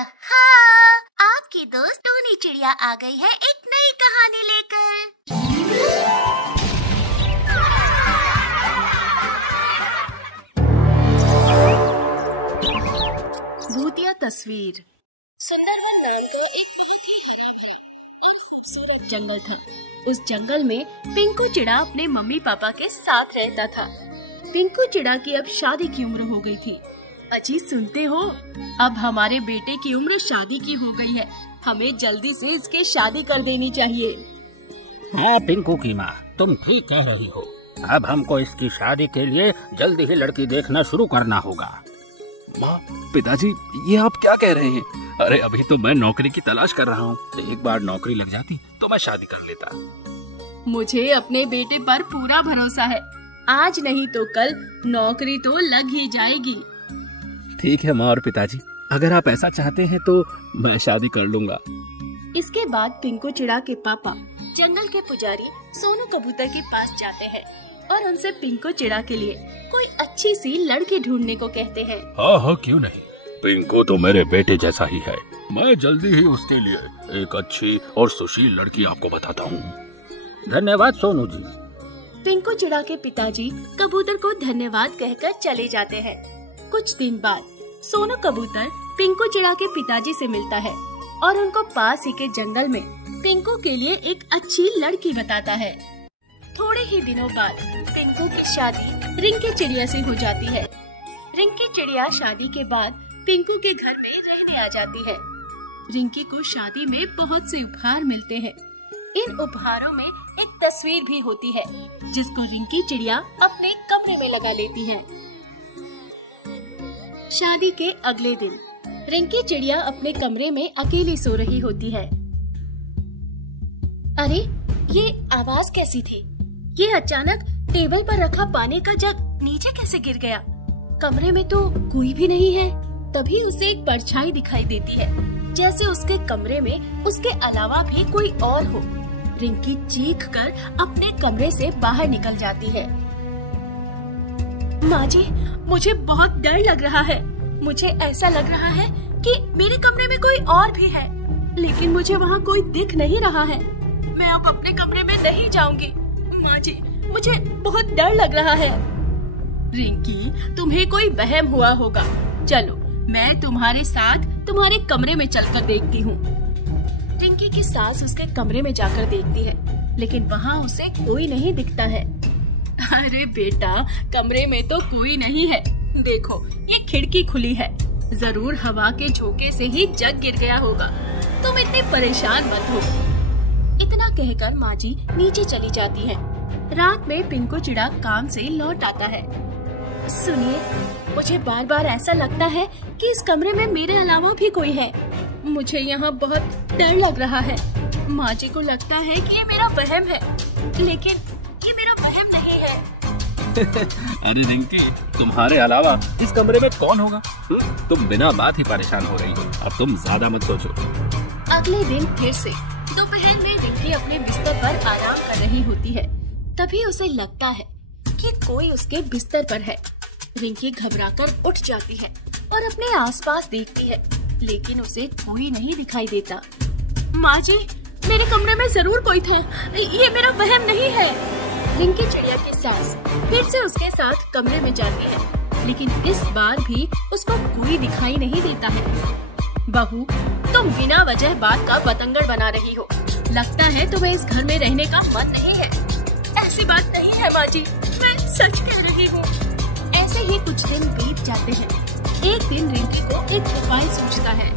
आपकी दोस्त टूनी चिड़िया आ गई है एक नई कहानी लेकर। भूतिया तस्वीर। सुंदरवन नाम का एक बहुत ही खूबसूरत जंगल था। उस जंगल में पिंकू चिड़ा अपने मम्मी पापा के साथ रहता था। पिंकू चिड़ा की अब शादी की उम्र हो गई थी। अजी सुनते हो, अब हमारे बेटे की उम्र शादी की हो गई है। हमें जल्दी से इसके शादी कर देनी चाहिए। हाँ पिंकू की माँ, तुम ठीक कह रही हो। अब हमको इसकी शादी के लिए जल्दी ही लड़की देखना शुरू करना होगा। माँ, पिताजी, ये आप क्या कह रहे हैं? अरे अभी तो मैं नौकरी की तलाश कर रहा हूँ। एक बार नौकरी लग जाती तो मैं शादी कर लेता। मुझे अपने बेटे पर पूरा भरोसा है। आज नहीं तो कल नौकरी तो लग ही जाएगी। ठीक है माँ और पिताजी, अगर आप ऐसा चाहते हैं तो मैं शादी कर लूँगा। इसके बाद पिंकू चिड़ा के पापा जंगल के पुजारी सोनू कबूतर के पास जाते हैं और उनसे पिंकू चिड़ा के लिए कोई अच्छी सी लड़की ढूंढने को कहते हैं। हाँ, क्यों नहीं। पिंकू तो मेरे बेटे जैसा ही है। मैं जल्दी ही उसके लिए एक अच्छी और सुशील लड़की आपको बताता हूँ। धन्यवाद सोनू जी। पिंकू चिड़ा के पिताजी कबूतर को धन्यवाद कहकर चले जाते हैं। कुछ दिन बाद सोनू कबूतर पिंकू चिड़ा के पिताजी से मिलता है और उनको पास ही के जंगल में पिंकू के लिए एक अच्छी लड़की बताता है। थोड़े ही दिनों बाद पिंकू की शादी रिंकी चिड़िया से हो जाती है। रिंकी चिड़िया शादी के बाद पिंकू के घर में रहने आ जाती है। रिंकी को शादी में बहुत से उपहार मिलते हैं। इन उपहारों में एक तस्वीर भी होती है जिसको रिंकी चिड़िया अपने कमरे में लगा लेती है। शादी के अगले दिन रिंकी चिड़िया अपने कमरे में अकेली सो रही होती है। अरे ये आवाज कैसी थी? ये अचानक टेबल पर रखा पानी का जग नीचे कैसे गिर गया? कमरे में तो कोई भी नहीं है। तभी उसे एक परछाई दिखाई देती है, जैसे उसके कमरे में उसके अलावा भी कोई और हो। रिंकी चीखकर अपने कमरे से बाहर निकल जाती है। माँ जी, मुझे बहुत डर लग रहा है। मुझे ऐसा लग रहा है कि मेरे कमरे में कोई और भी है, लेकिन मुझे वहाँ कोई दिख नहीं रहा है। मैं अब अपने कमरे में नहीं जाऊंगी। माँ जी, मुझे बहुत डर लग रहा है। रिंकी, तुम्हें कोई वहम हुआ होगा। चलो, मैं तुम्हारे साथ तुम्हारे कमरे में चलकर देखती हूँ। रिंकी की सास उसके कमरे में जाकर देखती है, लेकिन वहाँ उसे कोई नहीं दिखता है। अरे बेटा, कमरे में तो कोई नहीं है। देखो, ये खिड़की खुली है। जरूर हवा के झोंके से ही जग गिर गया होगा। तुम इतने परेशान मत हो। इतना कहकर माँ जी नीचे चली जाती है। रात में पिंकू चिड़ा काम से लौट आता है। सुनिए, मुझे बार बार ऐसा लगता है कि इस कमरे में मेरे अलावा भी कोई है। मुझे यहाँ बहुत डर लग रहा है। माँ जी को लगता है कि ये मेरा वहम है, लेकिन ये मेरा वहम नहीं है। अरे रिंकी, तुम्हारे अलावा इस कमरे में कौन होगा? तुम बिना बात ही परेशान हो रही हो। अब तुम ज्यादा मत सोचो। अगले दिन फिर से दोपहर में रिंकी अपने बिस्तर पर आराम कर रही होती है। तभी उसे लगता है कि कोई उसके बिस्तर पर है। रिंकी घबराकर उठ जाती है और अपने आसपास देखती है, लेकिन उसे कोई नहीं दिखाई देता। माँ जी, मेरे कमरे में जरूर कोई था। ये मेरा वहम नहीं है। रिंकी चिड़िया की सास फिर से उसके साथ कमरे में जाती है, लेकिन इस बार भी उसको कोई दिखाई नहीं देता है। बहू, तुम बिना वजह बात का बतंगड़ बना रही हो। लगता है तुम्हें इस घर में रहने का मन नहीं है। ऐसी बात नहीं है माँ जी, मैं सच कह रही हूँ। ऐसे ही कुछ दिन बीत जाते हैं। एक दिन रिंकी को एक उपाय सूझता है।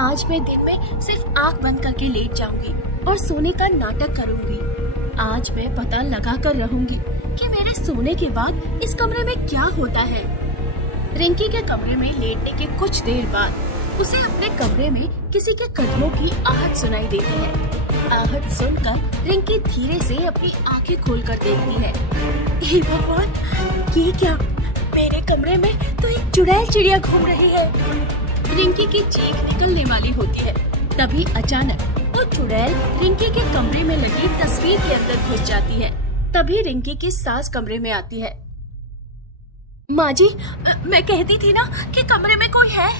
आज मैं दिन में सिर्फ आँख बंद करके लेट जाऊंगी और सोने का नाटक करूंगी। आज मैं पता लगा कर रहूंगी कि मेरे सोने के बाद इस कमरे में क्या होता है। रिंकी के कमरे में लेटने के कुछ देर बाद उसे अपने कमरे में किसी के कदमों की आहट सुनाई देती है। आहट सुनकर रिंकी धीरे से अपनी आंखें खोलकर देखती है। हे भगवान, ये क्या? मेरे कमरे में तो एक चुड़ैल चिड़िया घूम रही है। रिंकी की चीख निकलने वाली होती है। तभी अचानक वो चुड़ैल रिंकी के कमरे में लगी तस्वीर के अंदर घुस जाती है। तभी रिंकी की सास कमरे में आती है। माँ जी, मैं कहती थी ना कि कमरे में कोई है।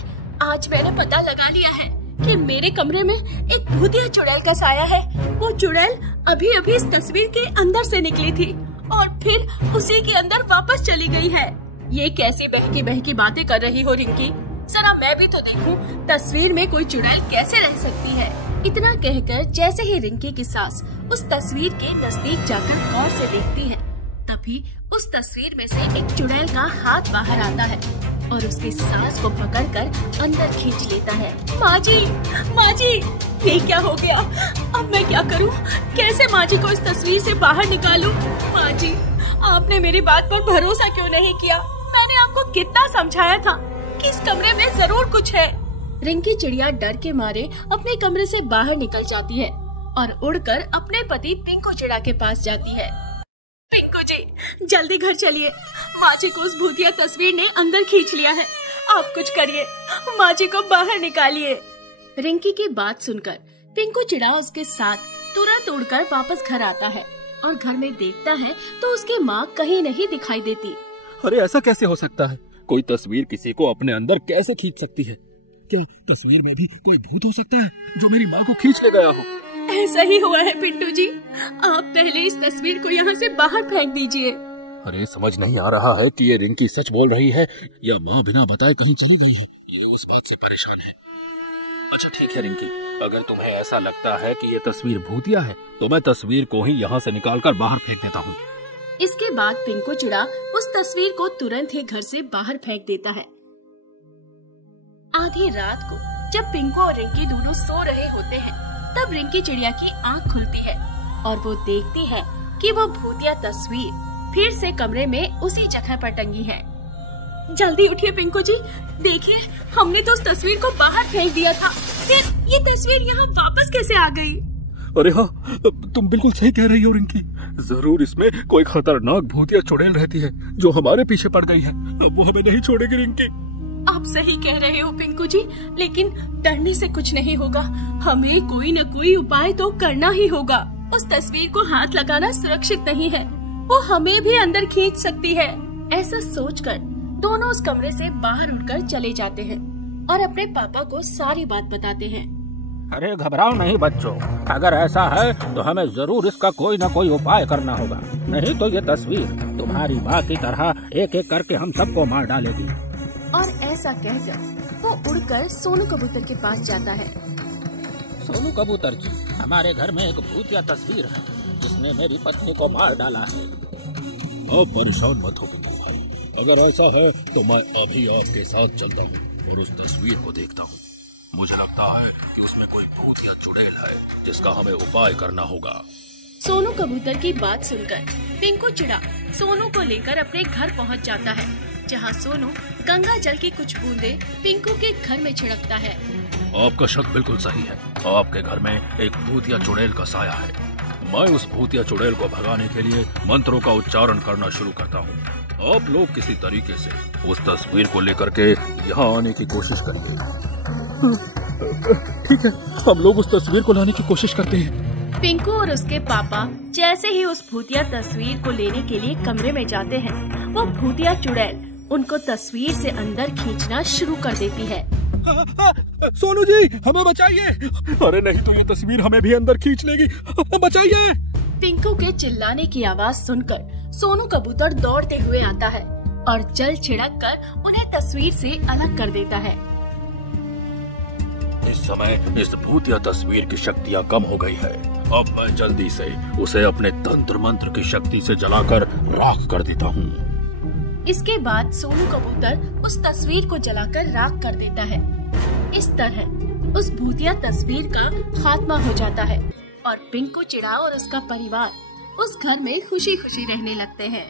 आज मैंने पता लगा लिया है कि मेरे कमरे में एक भूतिया चुड़ैल का साया है। वो चुड़ैल अभी अभी इस तस्वीर के अंदर से निकली थी और फिर उसी के अंदर वापस चली गई है। ये कैसी बहकी बातें कर रही हो रिंकी? जरा मैं भी तो देखूं तस्वीर में कोई चुड़ैल कैसे रह सकती है। इतना कहकर जैसे ही रिंकी की सास उस तस्वीर के नजदीक जाकर गौर से देखती है, तभी उस तस्वीर में से एक चुड़ैल का हाथ बाहर आता है और उसकी सास को पकड़कर अंदर खींच लेता है। माँ जी, ये क्या हो गया? अब मैं क्या करूँ? कैसे माँ जी को इस तस्वीर से बाहर निकालूं? माँ जी, आपने मेरी बात पर भरोसा क्यों नहीं किया? मैंने आपको कितना समझाया था कि इस कमरे में जरूर कुछ है। रिंकी चिड़िया डर के मारे अपने कमरे से बाहर निकल जाती है और उड़कर अपने पति पिंकू चिड़ा के पास जाती है। पिंकू जी, जल्दी घर चलिए। माँ जी को उस भूतिया तस्वीर ने अंदर खींच लिया है। आप कुछ करिए, माँ जी को बाहर निकालिए। रिंकी की बात सुनकर पिंकू चिड़ा उसके साथ तुरंत उड़कर वापस घर आता है और घर में देखता है तो उसकी माँ कहीं नहीं दिखाई देती। अरे ऐसा कैसे हो सकता है? कोई तस्वीर किसी को अपने अंदर कैसे खींच सकती है? क्या तस्वीर में भी कोई भूत हो सकता है जो मेरी माँ को खींच ले गया हो? ऐसा ही हुआ है पिंटू जी। आप पहले इस तस्वीर को यहाँ से बाहर फेंक दीजिए। अरे समझ नहीं आ रहा है कि ये रिंकी सच बोल रही है या माँ बिना बताए कहीं चली गई है। ये उस बात से परेशान है। अच्छा ठीक है रिंकी, अगर तुम्हें ऐसा लगता है कि ये तस्वीर भूतिया है तो मैं तस्वीर को ही यहाँ से निकालकर बाहर फेंक देता हूँ। इसके बाद पिंकू चिड़ा उस तस्वीर को तुरंत ही घर से बाहर फेंक देता है। आधी रात को जब पिंकू और रिंकी दोनों सो रहे होते हैं, तब रिंकी चिड़िया की आंख खुलती है और वो देखती है कि वो भूतिया तस्वीर फिर से कमरे में उसी जगह पर टंगी है। जल्दी उठिए पिंकू जी, देखिए हमने तो उस तस्वीर को बाहर फेंक दिया था, फिर ये तस्वीर यहाँ वापस कैसे आ गई? अरे हाँ, तुम बिल्कुल सही कह रही हो रिंकी। जरूर इसमें कोई खतरनाक भूतिया चुड़ैल रहती है जो हमारे पीछे पड़ गई है। अब वो हमें नहीं छोड़ेगी रिंकी। आप सही कह रहे हो पिंकू जी, लेकिन डरने से कुछ नहीं होगा। हमें कोई न कोई उपाय तो करना ही होगा। उस तस्वीर को हाथ लगाना सुरक्षित नहीं है, वो हमें भी अंदर खींच सकती है। ऐसा सोचकर दोनों उस कमरे से बाहर उठकर चले जाते हैं और अपने पापा को सारी बात बताते हैं। अरे घबराओ नहीं बच्चों, अगर ऐसा है तो हमें जरूर इसका कोई न कोई उपाय करना होगा, नहीं तो ये तस्वीर तुम्हारी माँ की तरह एक एक करके हम सबको मार डालेगी। और ऐसा कहकर वो उड़कर सोनू कबूतर के पास जाता है। सोनू कबूतर जी, हमारे घर में एक भूतिया तस्वीर है जिसने मेरी पत्नी को मार डाला है। आप परेशान मत हो पिंकू भाई, अगर ऐसा है तो मैं अभी आपके साथ चलता हूँ और उस तस्वीर को देखता हूँ। मुझे लगता है कि उसमें कोई भूतिया चुड़ैल है जिसका हमें उपाय करना होगा। सोनू कबूतर की बात सुनकर पिंकू चिड़ा सोनू को लेकर अपने घर पहुंच जाता है, जहां सोनू गंगा जल की कुछ बूंदे पिंकू के घर में छिड़कता है। आपका शक बिल्कुल सही है, आपके घर में एक भूतिया चुड़ैल का साया है। मैं उस भूतिया चुड़ैल को भगाने के लिए मंत्रों का उच्चारण करना शुरू करता हूँ। आप लोग किसी तरीके से उस तस्वीर को लेकर के यहाँ आने की कोशिश करिए। ठीक है, हम लोग उस तस्वीर को लाने की कोशिश करते हैं। पिंकू और उसके पापा जैसे ही उस भूतिया तस्वीर को लेने के लिए कमरे में जाते हैं, वो भूतिया चुड़ैल उनको तस्वीर से अंदर खींचना शुरू कर देती है। सोनू जी, हमें बचाइए! अरे नहीं तो ये तस्वीर हमें भी अंदर खींच लेगी, बचाइए! पिंकू के चिल्लाने की आवाज सुनकर सोनू कबूतर दौड़ते हुए आता है और जल छिड़क कर उन्हें तस्वीर से अलग कर देता है। इस समय इस भूतिया तस्वीर की शक्तियाँ कम हो गई है। अब मैं जल्दी से उसे अपने तंत्र मंत्र की शक्ति से जलाकर राख कर देता हूँ। इसके बाद सोनू कबूतर उस तस्वीर को जलाकर राख कर देता है। इस तरह उस भूतिया तस्वीर का खात्मा हो जाता है और पिंकू चिड़ा और उसका परिवार उस घर में खुशी खुशी रहने लगते हैं।